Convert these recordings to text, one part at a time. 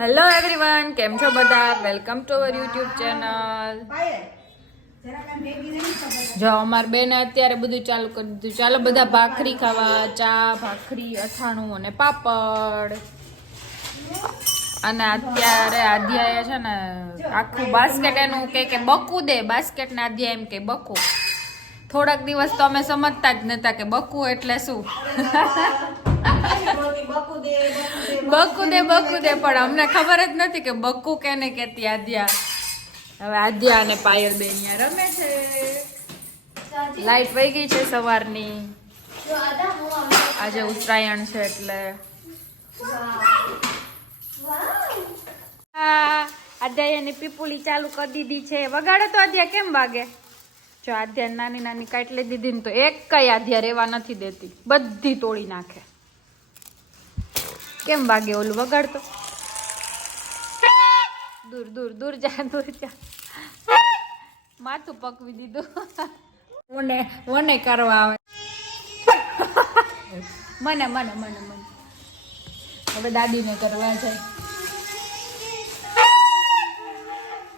Hello everyone, કેમ છો બધા? Welcome to our YouTube channel. જો અમાર બેને અત્યારે બધું ચાલુ કરી દીધું. ચાલો બધા ભાખરી ખાવા. ચા, ભાખરી, અથાણું અને પાપડ. અને અત્યારે આધ્યાએ છે ને આખું બાસ્કેટ એનું કે બકુ દે. બાસ્કેટ ને આધ્યા એમ કે બકુ. થોડાક દિવસ તો અમે સમજતા જ નતા કે બકુ એટલે શું. બકુ દે પણ અમને ખબર જ નથી કે બકુ કેને કેતી આદ્યા. હવે આદ્યા અને પાયલ બેન અહીંયા રમે છે. લાઈટ વહી ગઈ છે સવારની. આજે ઉત્તરાયણ છે એટલે. આદ્યા એની પીપુલી ચાલુ કરી દીધી છે. વગાડે તો આદ્યા કેમ વાગે? જો આદ્યા નાની નાની કાટલી દીધી ને તો એક કઈ આદ્યા રેવા નથી દેતી, બધી તોડી નાખે. કેમ વાગે ઓલું વગાડતો? દૂર દૂર દૂર જા, દૂર જા. માથું પકવી દીધું. મને કરવા આવે. મને મને મને મને હવે દાદીને કરવા જાય.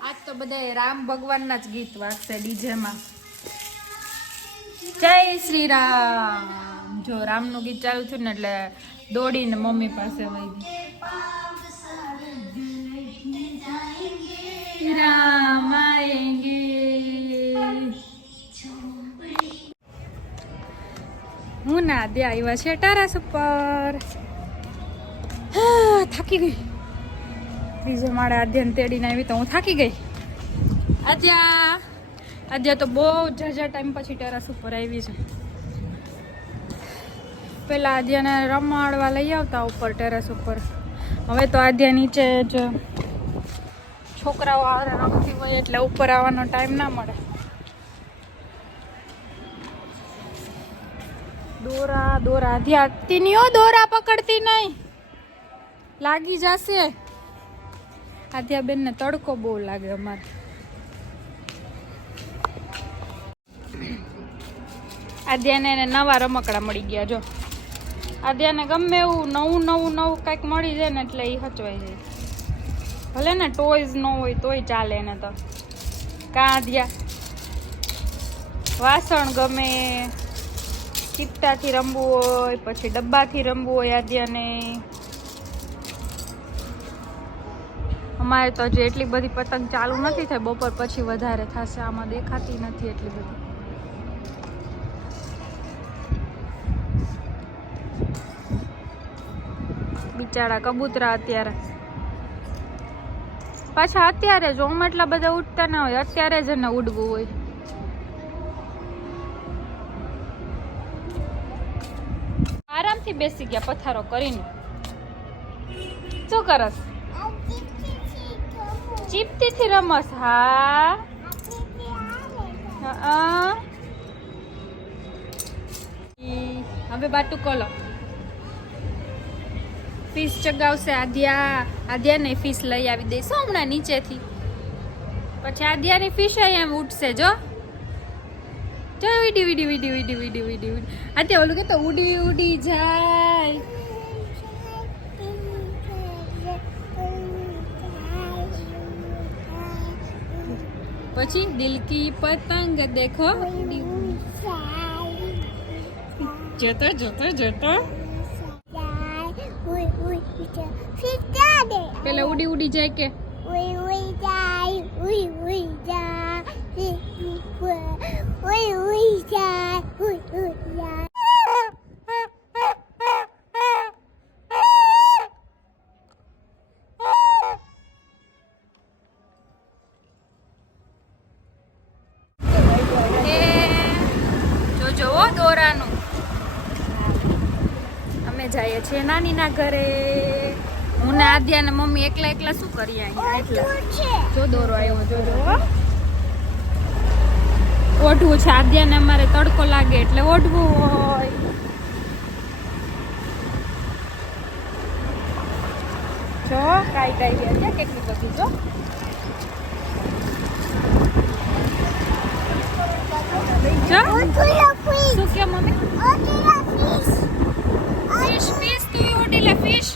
આજ તો બધા રામ ભગવાનના જ ગીત વાગશે ડીજેમાં. જય શ્રી રામ. જો રામનું ગીત ચાલુ થયું ને એટલે દોડીને મમ્મી પાસે વહી ગઈ. રામ આએંગે. હું ના દે આવ્યા છે ટેરેસ ઉપર. થાકી ગઈ. બીજે માળે આદ્યાને તેડીને આવી તો હું થાકી ગઈ. આદ્યા તો બહુ ઝાઝા ટાઈમ પછી ટેરેસ ઉપર આવી છે. પેલા આદ્યાને રમાડવા લઈ આવતા ઉપર ટેરેસ ઉપર. હવે તો આદ્યા નીચે જ છોકરાઓ રમતી હોય એટલે ઉપર આવવાનો ટાઈમ ના મળે. દોરા દોરા આદ્યા નહીં, દોરા પકડતી નહીં, લાગી જશે. આદ્યા બેન ને તડકો બહુ લાગે અમારે. આદ્યાને નવા રમકડા મળી ગયા. જો આદ્યાને ગમે એવું નવું કંઈક મળી જાય ને એટલે એ હચવાઈ જાય. ભલે ને ટોયઝ ન હોય તોય ચાલે એને તો. કાં આદ્યા? વાસણ ગમે, ચીપટાથી રમવું હોય, પછી ડબ્બાથી રમવું હોય આદ્યાને. અમારે તો હજી એટલી બધી પતંગ ચાલુ નથી થઈ. બપોર પછી વધારે થશે. આમાં દેખાતી નથી એટલી બધી. બિચારા કબૂતરા અત્યારે પાછા અત્યારે જ ઓમ એટલા બધા ઉડતા ના હોય. અત્યારે જ એને ઉડવું હોય. આરામથી બેસી ગયા પથારો કરીને. શું કરસ? ચીપતીથી રમસ? હા હવે બાટુ કોલો. ફિશ ચગાવશે આદ્યાને ફિશ લઈ આવી દઈશું હમણાં નીચેથી. પછી આદ્યાની ફિશ એમ ઉઠશે. જો જો ઉડી ઉડી ઉડી ઉડી ઉડી ઉડી ઉડી. આદ્યા ઓલું કે તો ઉડી ઉડી જાય. પછી દિલ કી પતંગ દેખો. જતો જતો જતો. પેલા ઉડી ઉડી જાય કે જોવો દોરાનું. અમે જઈએ છીએ નાનીના ઘરે. હું ને આદ્યા ને મમ્મી એકલા શું કરીએ અહીંયા? એટલા જો દોરો આવ્યો. જોજો ઓઢવું છે આદ્યા ને. અમારે તડકો લાગે એટલે ઓઢવું હોય. જો કાઈ ગયા કેટલી બધી. જો શું કે મમ્મી? ફિશ ફિશ તું ઓઢી લે ફિશ.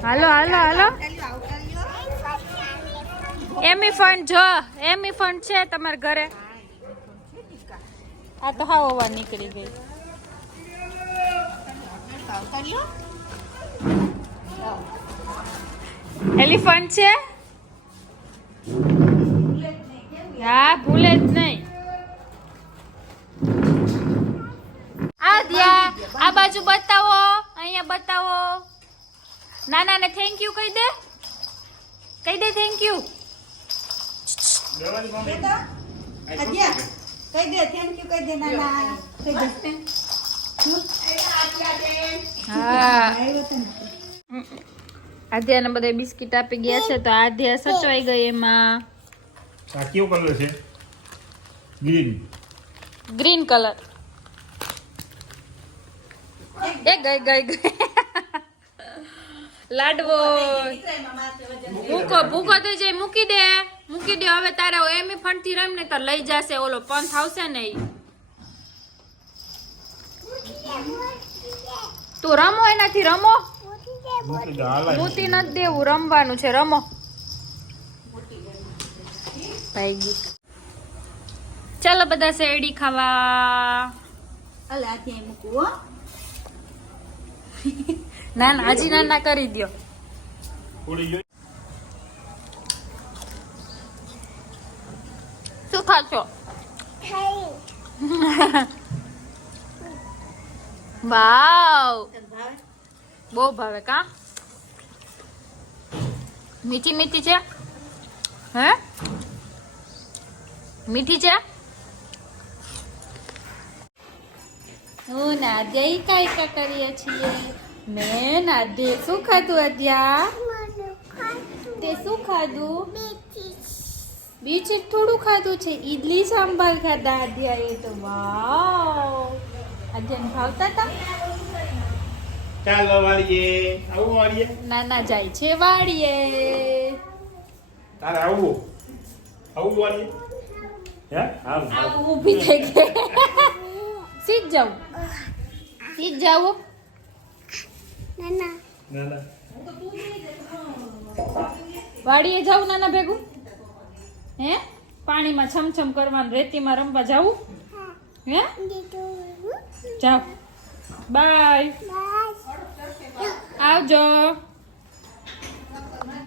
હાલો હાલો હાલો એમી ફંડ જો એમી ફંડ છે તમારા ઘરે આ તો હાવ હવા નીકળી ગઈ એલિફન્ટ છે હા ભૂલે જ નહીં આ બાજુ બતાવો અહીંયા બતાવો નાના ને થેન્ક યુ કહી દે થેન્ક યુ આધ્યાને બધા બિસ્કિટ આપી ગયા છે તો આધ્યા સચવાઈ ગઈ એમાં આ કેવો કલર છે ગ્રીન કલર એ ગઈ લાડવો ભૂકો થઈ જાય મૂકી દે હવે તારે એમી ફંડ થી રમ ને તો લઈ જશે ઓલો પંથ આવશે ને તું રમો એનાથી રમો મૂતી નથી દેવું રમવાનું છે રમો ચાલો બધા શેરડી ખાવા ના હાજી નાના કરી દો શું ખાશો વાવ બહુ ભાવે કા મીઠી છે હે મીઠી છે હું નાદ્યા કાંઈ કરીએ છીએ મેં નાદ્યે શું ખાધું અદ્યા તે શું ખાધું બીચ થોડું ખાધું છે ઈડલી સાંભાર ખાધા અદ્યાએ તો વાવ અદ્યાને ભાવતા હતા ચાલો વાળીએ આવું વાળીએ નાના જાય છે વાળીએ તારે આવું વાળીએ હે આવું ઊભી થઈ ગઈ સીધ જાવ ના વાડીએ જાવ નાના ભેગું હે પાણીમાં છમછમ કરવાનું રેતીમાં રમવા જાવું હે જાવ બાય આવજો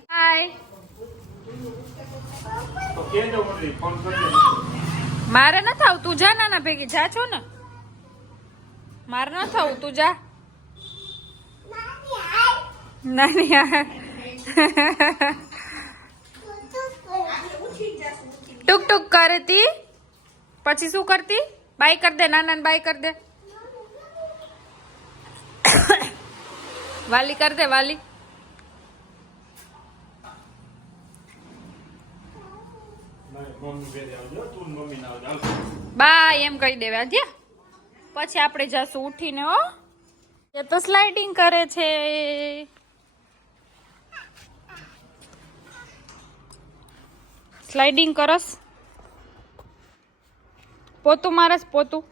બાય તો કે જો મને ફોન કરજો મારે ન થાવ તું જા નાના ભેગી જા છો ને મારે ન થાવ તું જા નાની ટુક ટુક કરતી પછી શું કરતી બાય કર દે નાના ને બાય કર દે વાલી કર દે વાલી બાય એમ કહી દેવા દે પછી આપણે જાશું ઉઠીને હો એ તો સ્લાઇડિંગ કરે છે સ્લાઇડિંગ કરસ પોતું મારસ પોતું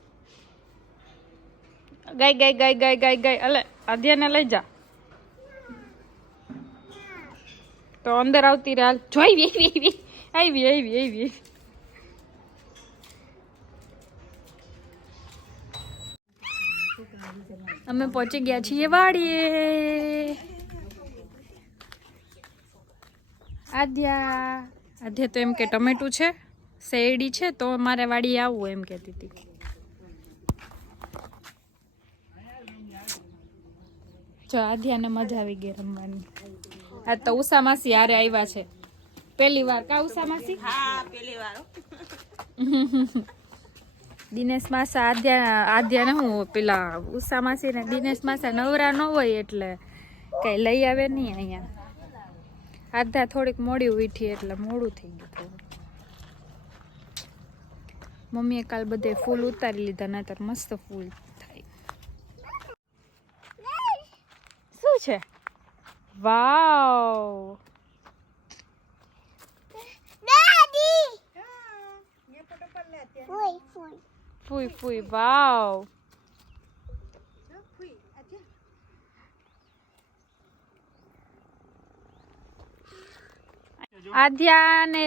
ગાય અલે આધ્યાને લઈ જા તો અંદર આવતી રે હાલ જોઈ આવી અમે પહોંચી ગયા છીએ વાડીએ આધ્યા તો એમ કે ટમેટું છે શેરડી છે તો મારે વાડીએ આવવું એમ કહેતી હતી જો આધ્યાને મજા આવી ગઈ રમવાની આ તો ઉષા માસી હારે આવ્યા છે પહેલી વાર કા ઉષા માસી હા પહેલી વાર દિનેશ માસા આધ્યાને હું પેલા ઉષા માસી ને દિનેશ માસા નવરા ન હોય એટલે કઈ લઈ આવે નહીં અહીંયા આધા થોડીક મોડી ઉઠી એટલે મોડું થઈ ગયું થોડું મમ્મીએ કાલ બધે ફૂલ ઉતારી લીધા નતર મસ્ત ફૂલ થાય શું છે વાવ ફૂઈ વાવ આધ્યા ને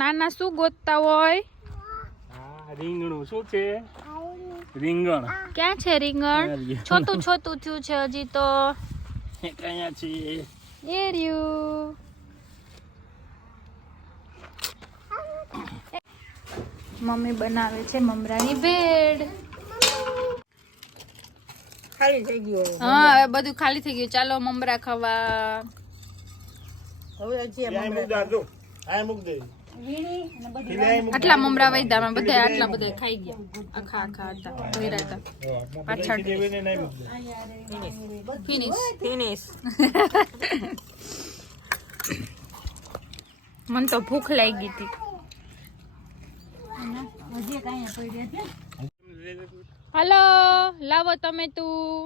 નાના શું ગોતતા હોય? હા, રીંગણું શું છે? રીંગણ. ક્યાં છે રીંગણ? છોટું છોટું થયું છે હજી તો. કયા છે? એ રહ્યું. મમ્મી બનાવે છે મમરાની ભેળ. ખાલી થઈ ગયું હા, હવે બધું ખાલી થઈ ગયું. ચાલો મમરા ખાવા. હવે હજી આ મૂક દે, જો. આ મૂક દે. વીણી અને બધી એટલે આ મૂક દે. આટલા મમરા વૈદા માં બધા આટલા બધા ખાઈ ગયા. આખા હતા ભર્યા હતા. પાછળ દેવીને નહીં મૂક દે. ફિનિશ. ફિનિશ. મને તો ભૂખ લાગી હતી. હજી કાંઈ પડી હતી. હાલો, લાવો તમે તું.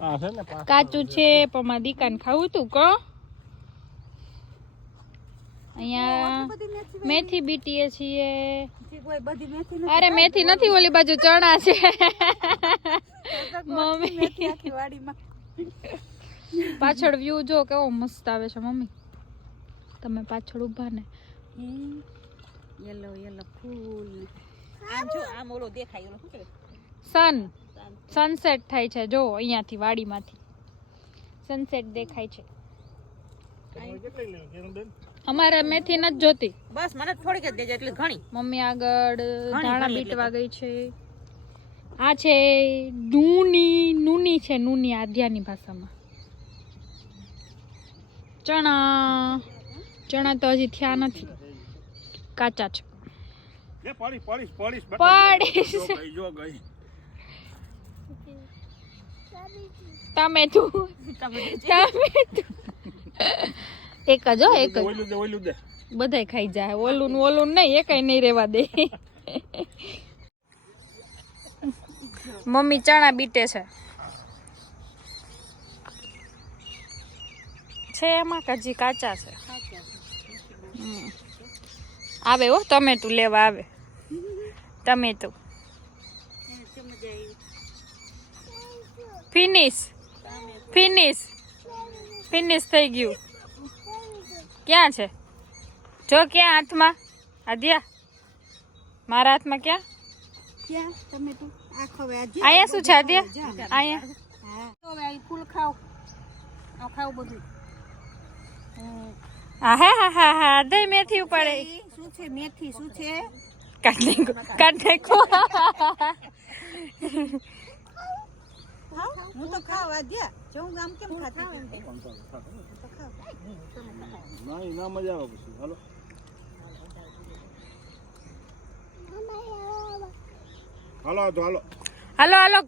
આ છે ને પાસ. કાચું છે પણ મારી દીકાને ખાવું તું કો. અહીંયા મેથી બીટીએ છીએ. કોઈ બધી મેથી અરે મેથી નથી, ઓલી બાજુ ચણા છે. મમ્મી નથી આખી વાડીમાં. પાછળ વ્યૂ જો કેવો મસ્ત આવે છે મમ્મી. તમે પાછળ ઊભા ને. યલો યલો ફૂલ. આમ જો આમ ઓલો દેખાય ઓલો શું કે સનસેટ થાય છે જો અહીંયાથી વાડીમાંથી સનસેટ દેખાય છે. કેટલી લેવી કિરણબેન? અમારે મેથી નથી જોતી. બસ મને થોડીક જ દેજો એટલે ઘણી. મમ્મી આગળ ધાણા ઘણી બીટવા ગઈ છે. આ છે નૂની છે, નૂની આધ્યાની ભાષામાં. ચણા તો હજી થયા નથી, કાચા છે. લે પાડીશ. પાડીશ. જો ગઈ. તમે તું એક જ હો, એક જ. ઓલું દે. બધાય ખાઈ જાય. ઓલું ને ઓલું નહીં, એકાઈ નહીં રહેવા દે. મમ્મી ચણા બીટે છે એમાં કજી કાચા છે. આવે હો ટમેટું લેવા આવે. ટમેટું ફિનિશ થઈ ગયું. ક્યાં છે જો? ક્યાં હાથમાં? આધ્યા મારા હાથમાં ક્યાં? ક્યાં ટમેટું આખો વેજી. અહીંયા શું છે આધ્યા? અહીંયા હા તો હવે આ ફૂલ ખાવ. આ ખાવ બધું. હા દહીં મેથી ઉપાડે. શું છે મેથી? શું છે? કાઢ નાખો. હું તો ખાવ આદ્યા. જો હું આમ કેમ ખાતી હતી? ના મજા આવે પછી. હાલો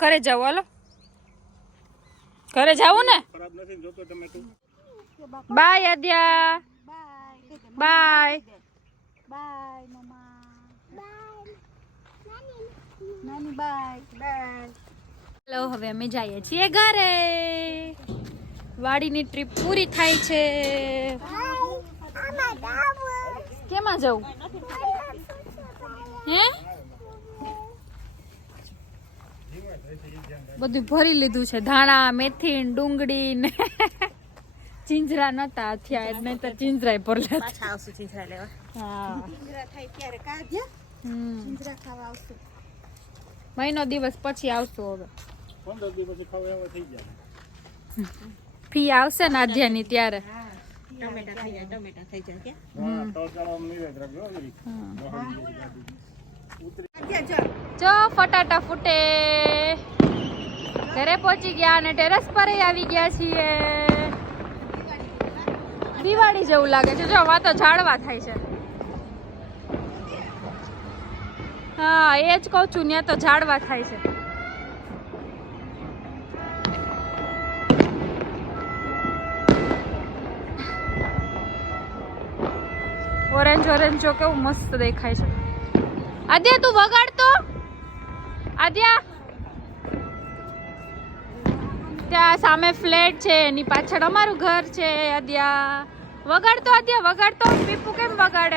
ઘરે જાવ. હાલો ઘરે જાવું ને. ખરાબ નથી જોતો ટમેટું. બાય આદ્યા. બાય. બાય મમ્મા. બાય નાની. બાય. હેલો, હવે અમે જઈએ છીએ ઘરે. વાડીની ટ્રીપ પૂરી થાય છે. કેમાં જવું? હે બધું ભરી લીધું છે. ધાણા, મેથી, ડુંગળી ને ચીંજરા નતા થયા, નહીં તો ચીંજરાય ભરલા. પાછા આવશું ચીંજરા લેવા. હા, ચીંજરા થાય ત્યારે કાઢ્યા. ચીંજરા ખાવા આવશું. મહિનો દિવસ પછી આવશું. હવે 15 દિવસ પછી ખાવા એવા થઈ જાય. ફી આવશે ને આધ્યાની ત્યારે. ટમેટા થઈ જાય કે? હા, તો ચાલો નિવેદ રાખજો. જો ફટાટા ફૂટે. ઘરે પહોંચી ગયા અને ટેરેસ પર આવી ગયા છીએ. દિવાળી જેવું લાગે છે. જો વા તો ઝાડવા થાય છે. હા, એ જ કહું છું, ત્યાં તો ઝાડવા થાય છે. ઓરેન્જ જો કેવું મસ્ત દેખાય છે. આદ્યા તું વગાડતો. આદ્યા ત્યાં સામે ફ્લેટ છે, એની પાછળ અમારું ઘર છે. આદ્યા વગાડતો. પીપુ કેમ વગાડે?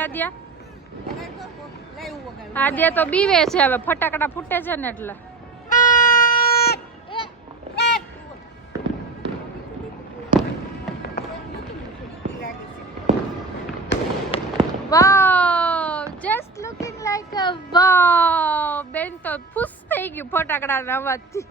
આદ્યા તો બીવે છે. હવે ફટાકડા ફૂટે છે ને એટલે. થઈ ગયું ફટાકડાના અવાજથી